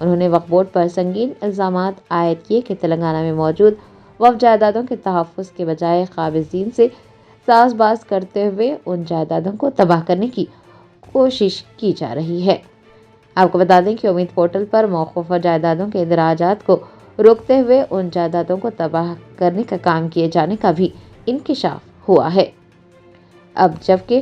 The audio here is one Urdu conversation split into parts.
انہوں نے وقف بورڈ پر سنگین الزامات عائد کیے کہ تلنگانہ میں موجود وقف جائیدادوں کے تحفظ کے بجائے قابضین سے ساز باز کرتے ہوئے ان جائیدادوں کو تباہ کرنے کی کوشش کی جا رہی ہے۔ آپ کو بتا دیں کہ امید پورٹل پر موقوفہ جائیدادوں کے اندراجات کو روکتے ہوئے ان جائیدادوں کو تباہ کرنے کا کام کیے جانے کا بھی انکشاف ہوا ہے۔ اب جبکہ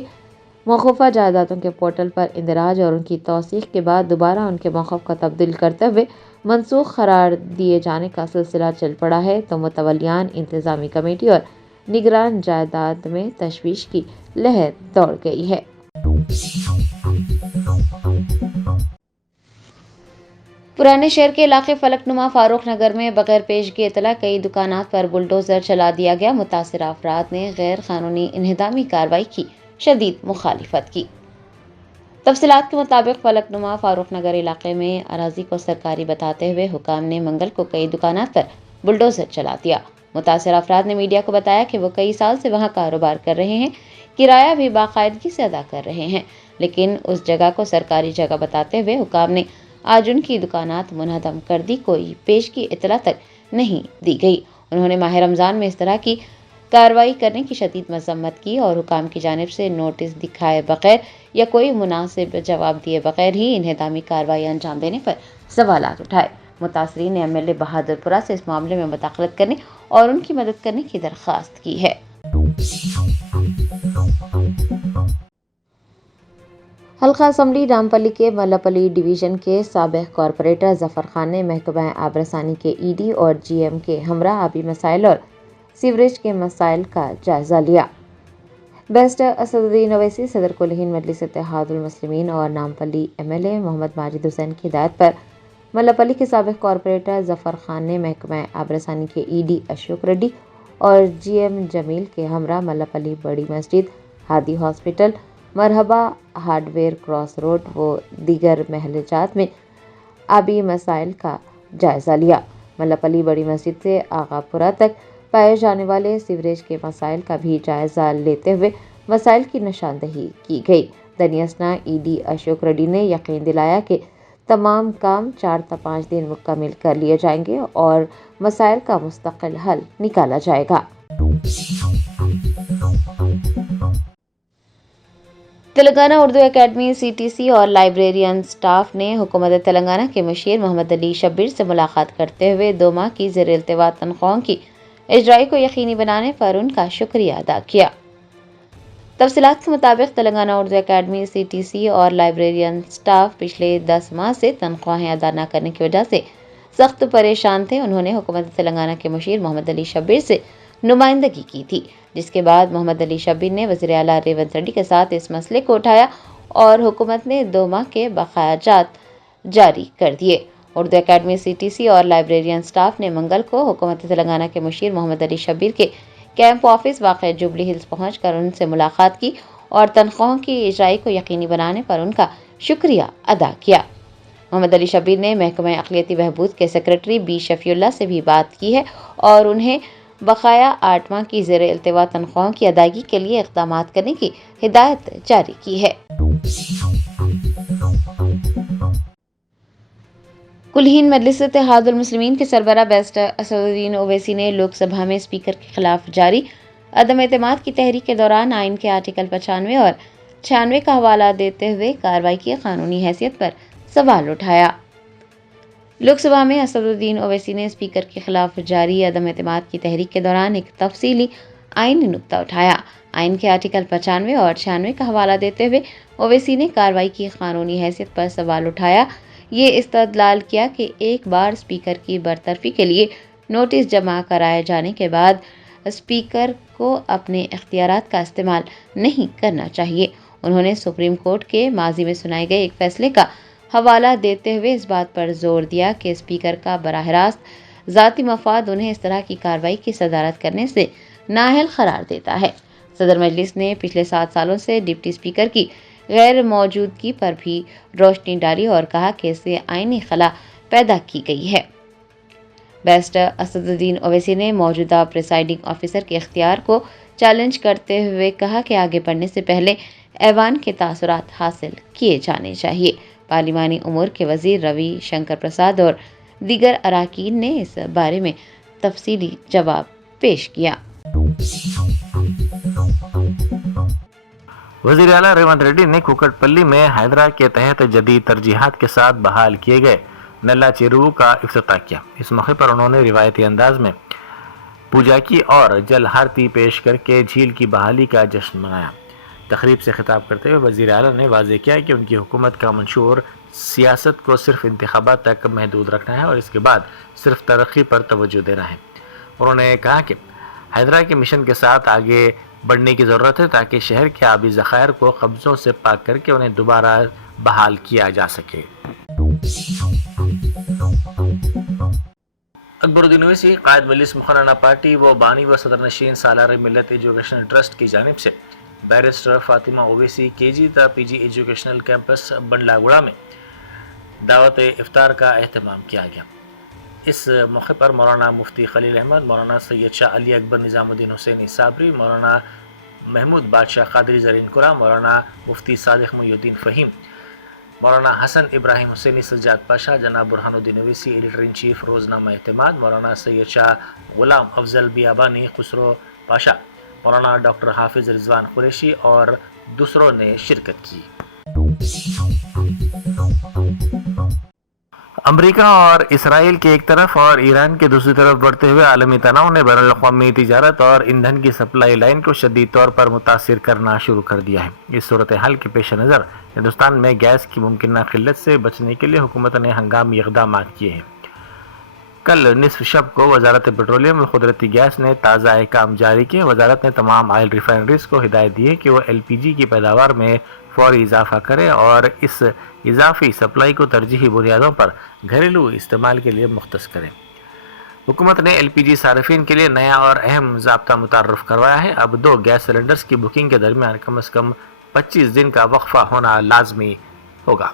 موقوفہ جائیدادوں کے پورٹل پر اندراج اور ان کی توثیق کے بعد دوبارہ ان کے موقف کا تبدیل کرتے ہوئے منسوخ قرار دیے جانے کا سلسلہ چل پڑا ہے تو متولیان انتظامی کمیٹی اور نگران جائیداد میں تشویش کی لہر دوڑ گئی ہے۔ پرانے شہر کے علاقے فلک نما فاروق نگر میں بغیر پیشگی اطلاع کئی دکانات پر بلڈوزر چلا دیا گیا۔ متاثرہ افراد نے غیر قانونی انہدامی کارروائی کی شدید مخالفت کی۔ تفصیلات کے مطابق فلک نما فاروق نگر علاقے میں اراضی کو سرکاری بتاتے ہوئے حکام نے منگل کو کئی دکانات پر بلڈوزر چلا دیا۔ متاثرہ افراد نے میڈیا کو بتایا کہ وہ کئی سال سے وہاں کاروبار کر رہے ہیں، کرایہ بھی باقاعدگی سے ادا کر رہے ہیں، لیکن اس جگہ کو سرکاری جگہ بتاتے ہوئے حکام نے آج ان کی دکانات منہدم کر دی، کوئی پیشگی اطلاع تک نہیں دی گئی۔ انہوں نے ماہ رمضان میں اس طرح کی کارروائی کرنے کی شدید مذمت کی اور حکام کی جانب سے نوٹس دکھائے بغیر یا کوئی مناسب جواب دیے بغیر ہی انہدامی کارروائی انجام دینے پر سوالات اٹھائے۔ متاثرین نے MLA بہادر پورہ سے اس معاملے میں مداخلت کرنے اور ان کی مدد کرنے کی درخواست کی ہے۔ حلقہ اسمبلی رامپلی کے ملاپلی ڈویژن کے سابق کارپوریٹر ظفر خان نے محکمہ آب رسانی کے ED اور GM کے ہمراہ آبی مسائل اور سیوریج کے مسائل کا جائزہ لیا۔ بیرسٹر اسد الدین اویسی صدر کل ہند مجلس اتحاد المسلمین اور نامپلی MLA محمد ماجد حسین کی ہدایت پر ملاپلی کے سابق کارپوریٹر ظفر خان نے محکمہ آب رسانی کے ED اشوک ریڈی اور GM جمیل کے ہمراہ ملاپلی بڑی مسجد، ہادی ہاسپٹل، مرحبا ہارڈ ویئر کراس روڈ و دیگر محلات میں آبی مسائل کا جائزہ لیا۔ ملاپلی بڑی مسجد سے آغا پورہ تک پائے جانے والے سیوریج کے مسائل کا بھی جائزہ لیتے ہوئے مسائل کی نشاندہی کی گئی۔ دنی اثنا ED اشوک ریڈی نے یقین دلایا کہ تمام کام 4 تا 5 دن مکمل کر لیے جائیں گے اور مسائل کا مستقل حل نکالا جائے گا۔ تلنگانہ اردو اکیڈمی CTC اور لائبریرین سٹاف نے حکومت تلنگانہ کے مشیر محمد علی شبیر سے ملاقات کرتے ہوئے 2 ماہ کی زیر التواء تنخواہوں کی اجرائی کو یقینی بنانے پر ان کا شکریہ ادا کیا۔ تفصیلات کے مطابق تلنگانہ اردو اکیڈمی CTC اور لائبریرین سٹاف پچھلے 10 ماہ سے تنخواہیں ادا نہ کرنے کی وجہ سے سخت پریشان تھے۔ انہوں نے حکومت تلنگانہ کے مشیر محمد علی شبیر سے نمائندگی کی تھی، جس کے بعد محمد علی شبیر نے وزیر اعلیٰ ریونت ریڈی کے ساتھ اس مسئلے کو اٹھایا اور حکومت نے 2 ماہ کے بقایا جات جاری کر دیے۔ اردو اکیڈمی CTC اور لائبریرین سٹاف نے منگل کو حکومت تلنگانہ کے مشیر محمد علی شبیر کے کیمپ آفس واقع جوبلی ہلز پہنچ کر ان سے ملاقات کی اور تنخواہوں کی اجرائی کو یقینی بنانے پر ان کا شکریہ ادا کیا۔ محمد علی شبیر نے محکمہ اقلیتی بہبود کے سیکریٹری B شفیع اللہ سے بھی بات کی ہے اور انہیں بقایا 8 ماہ کی زیر التواء تنخواہوں کی ادائیگی کے لیے اقدامات کرنے کی ہدایت جاری کی ہے۔ کل ہند مجلس اتحاد المسلمین کے سربراہ بیرسٹر اسد الدین اویسی نے لوک سبھا میں اسپیکر کے خلاف جاری عدم اعتماد کی تحریک کے دوران آئین کے آرٹیکل 95 اور 96 کا حوالہ دیتے ہوئے کارروائی کی قانونی حیثیت پر سوال اٹھایا۔ لوک سبھا میں اسد الدین اویسی نے اسپیکر کے خلاف جاری عدم اعتماد کی تحریک کے دوران ایک تفصیلی آئینی نکتہ اٹھایا۔ آئین کے آرٹیکل 95 اور 96 کا حوالہ دیتے ہوئے اویسی نے کارروائی کی قانونی حیثیت پر سوال اٹھایا۔ یہ استدلال کیا کہ ایک بار اسپیکر کی برطرفی کے لیے نوٹس جمع کرائے جانے کے بعد اسپیکر کو اپنے اختیارات کا استعمال نہیں کرنا چاہیے۔ انہوں نے سپریم کورٹ کے ماضی میں سنائے گئے ایک فیصلے کا حوالہ دیتے ہوئے اس بات پر زور دیا کہ اسپیکر کا براہ راست ذاتی مفاد انہیں اس طرح کی کارروائی کی صدارت کرنے سے نااہل قرار دیتا ہے۔ صدر مجلس نے پچھلے 7 سالوں سے ڈپٹی اسپیکر کی غیر موجودگی پر بھی روشنی ڈالی اور کہا کہ اس سے آئینی خلا پیدا کی گئی ہے۔ بیرسٹر اسد الدین اویسی نے موجودہ پریسائڈنگ آفیسر کے اختیار کو چیلنج کرتے ہوئے کہا کہ آگے بڑھنے سے پہلے ایوان کے تاثرات حاصل کیے جانے چاہیے۔ پارلیمانی امور کے وزیر روی شنکر پرساد اور دیگر اراکین نے اس بارے میں تفصیلی جواب پیش کیا۔ وزیر اعلیٰ ریونت ریڈی نے کوکٹ پلی میں ہائیدرا کے تحت جدید ترجیحات کے ساتھ بحال کیے گئے نلا چیروو کا افتتاح کیا۔ اس موقع پر انہوں نے روایتی انداز میں پوجا کی اور جل ہارتی پیش کر کے جھیل کی بحالی کا جشن منایا۔ تقریب سے خطاب کرتے ہوئے وزیر اعلیٰ نے واضح کیا کہ ان کی حکومت کا منشور سیاست کو صرف انتخابات تک محدود رکھنا ہے اور اس کے بعد صرف ترقی پر توجہ دینا ہے۔ انہوں نے کہا کہ ہائیدرا کے مشن کے ساتھ آگے بڑھنے کی ضرورت ہے تاکہ شہر کے آبی ذخائر کو قبضوں سے پاک کر کے انہیں دوبارہ بحال کیا جا سکے۔ اکبر الدین اویسی قائد مجلس مقننہ پارٹی و بانی و صدر نشین سالار ملت ایجوکیشنل ٹرسٹ کی جانب سے بیرسٹر فاطمہ اویسی KG تا PG ایجوکیشنل کیمپس بنڈلا گڑا میں دعوت افطار کا اہتمام کیا گیا۔ اس موقع پر مولانا مفتی خلیل احمد، مولانا سید شاہ علی اکبر نظام الدین حسینی صابری، مولانا محمود بادشاہ قادری زرین قرآن، مولانا مفتی صادق محی الدین فہیم، مولانا حسن ابراہیم حسینی سجاد پاشا، جناب برہان الدین اویسی ایڈیٹر ان چیف روزنامہ اعتماد، مولانا سید شاہ غلام افضل بیابانی خسرو پاشا، مولانا ڈاکٹر حافظ رضوان قریشی اور دوسروں نے شرکت کی۔ امریکہ اور اسرائیل کے ایک طرف اور ایران کے دوسری طرف بڑھتے ہوئے عالمی تناؤ نے بین الاقوامی تجارت اور ایندھن کی سپلائی لائن کو شدید طور پر متاثر کرنا شروع کر دیا ہے۔ اس صورتحال کے پیش نظر ہندوستان میں گیس کی ممکنہ قلت سے بچنے کے لیے حکومت نے ہنگامی اقدامات کیے ہیں۔ کل نصف شب کو وزارت پٹرولیم و قدرتی گیس نے تازہ احکام جاری کیے۔ وزارت نے تمام آئل ریفائنریز کو ہدایت دی ہے کہ وہ LPG کی پیداوار میں فوری اضافہ کرے اور اس اضافی سپلائی کو ترجیحی بنیادوں پر گھریلو استعمال کے لیے مختص کریں۔ حکومت نے LPG صارفین کے لیے نیا اور اہم ضابطہ متعارف کروایا ہے۔ اب 2 گیس سلنڈرز کی بکنگ کے درمیان کم از کم 25 دن کا وقفہ ہونا لازمی ہوگا۔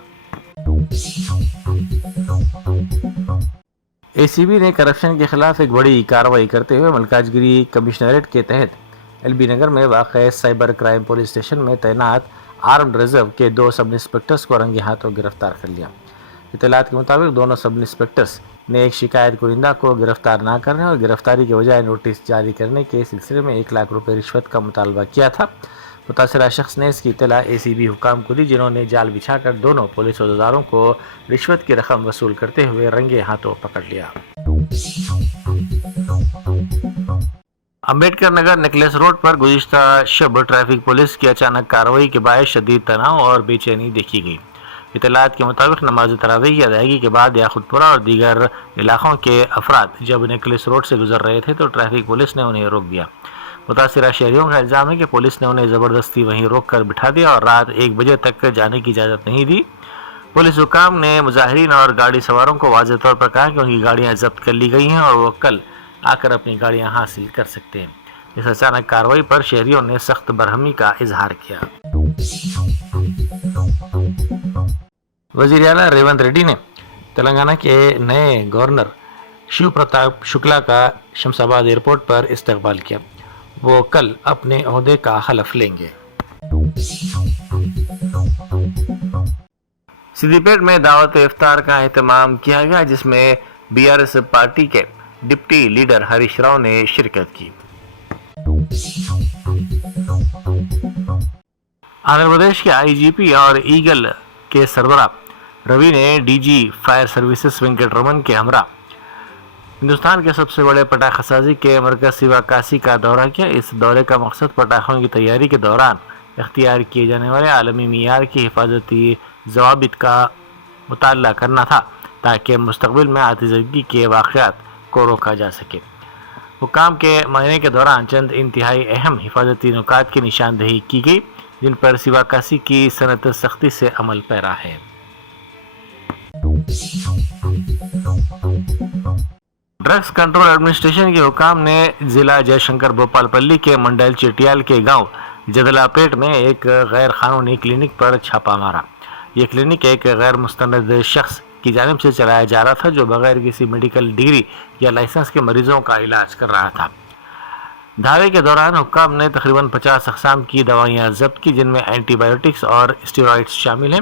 ACB نے کرپشن کے خلاف ایک بڑی کارروائی کرتے ہوئے ملکاج گیری کمشنریٹ کے تحت LB نگر میں واقع سائبر کرائم پولیس اسٹیشن میں تعینات آرمڈ ریزرو کے 2 سب انسپکٹرز کو رنگے ہاتھوں گرفتار کر لیا۔ اطلاعات کے مطابق دونوں سب انسپکٹرز نے ایک شکایت کنندہ کو گرفتار نہ کرنے اور گرفتاری کے بجائے نوٹس جاری کرنے کے سلسلے میں 1 لاکھ روپے رشوت کا مطالبہ کیا تھا۔ متاثرہ شخص نے اس کی اطلاع ACB حکام کو دی، جنہوں نے جال بچھا کر دونوں پولیس عہدیداروں کو رشوت کی رقم وصول کرتے ہوئے رنگے ہاتھوں پکڑ لیا۔ امبیڈکر نگر نیکلیس روڈ پر گزشتہ شب ٹریفک پولیس کی اچانک کارروائی کے باعث شدید تناؤ اور بے چینی دیکھی گئی۔ اطلاعات کے مطابق نماز تراویح کی ادائیگی کے بعد یاقوت پورہ اور دیگر علاقوں کے افراد جب نیکلیس روڈ سے گزر رہے تھے تو ٹریفک پولیس نے انہیں روک دیا۔ متاثرہ شہریوں کا الزام ہے کہ پولیس نے انہیں زبردستی وہیں روک کر بٹھا دیا اور رات 1 بجے تک جانے کی اجازت نہیں دی۔ پولیس حکام نے مظاہرین اور گاڑی سواروں کو واضح طور پر کہا کہ ان کی گاڑیاں ضبط کر لی گئی ہیں اور وہ کل آ کر اپنی گاڑیاں حاصل کر سکتے ہیں۔ اس اچانک کارروائی پر شہریوں نے سخت برہمی کا اظہار کیا۔ وزیر اعلیٰ ریونت ریڈی نے تلنگانہ کے نئے گورنر شیو پرتاپ شکلا کا شمس آباد ایئرپورٹ پر استقبال کیا۔ وہ کل اپنے عہدے کا حلف لیں گے۔ سدھی پیٹ میں دعوت افطار کا اہتمام کیا گیا، جس میں BRS پارٹی کے ڈپٹی لیڈر ہریش راؤ نے شرکت کی۔ آندھرا پردیش کے IGP اور ایگل کے سربراہ روی نے DG fire services Venkat Raman کے ہمراہ ہندوستان کے سب سے بڑے پٹاخہ سازی کے مرکز سیواکاسی کا دورہ کیا۔ اس دورے کا مقصد پٹاخوں کی تیاری کے دوران اختیار کیے جانے والے عالمی معیار کی حفاظتی ضوابط کا مطالعہ کرنا تھا تاکہ مستقبل میں آتشزدگی کے واقعات کو روکا جا سکے۔ حکام کے معائنے کے دوران چند انتہائی اہم حفاظتی نکات کی نشاندہی کی گئی، جن پر سیواکاسی کی صنعت سختی سے عمل پیرا ہے۔ ڈرگس کنٹرول ایڈمنسٹریشن کے حکام نے ضلع جے شنکر بھوپال پلی کے منڈل چیٹیال کے گاؤں جدلا پیٹ میں ایک غیر قانونی کلینک پر چھاپا مارا۔ یہ کلینک ایک غیر مستند شخص کی جانب سے چلایا جا رہا تھا جو بغیر کسی میڈیکل ڈگری یا لائسنس کے مریضوں کا علاج کر رہا تھا۔ دھاوے کے دوران حکام نے تقریباً 50 اقسام کی دوائیاں ضبط کی، جن میں اینٹی بایوٹکس اور اسٹیرائڈز شامل ہیں۔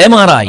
MRI,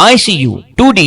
ICU, 2D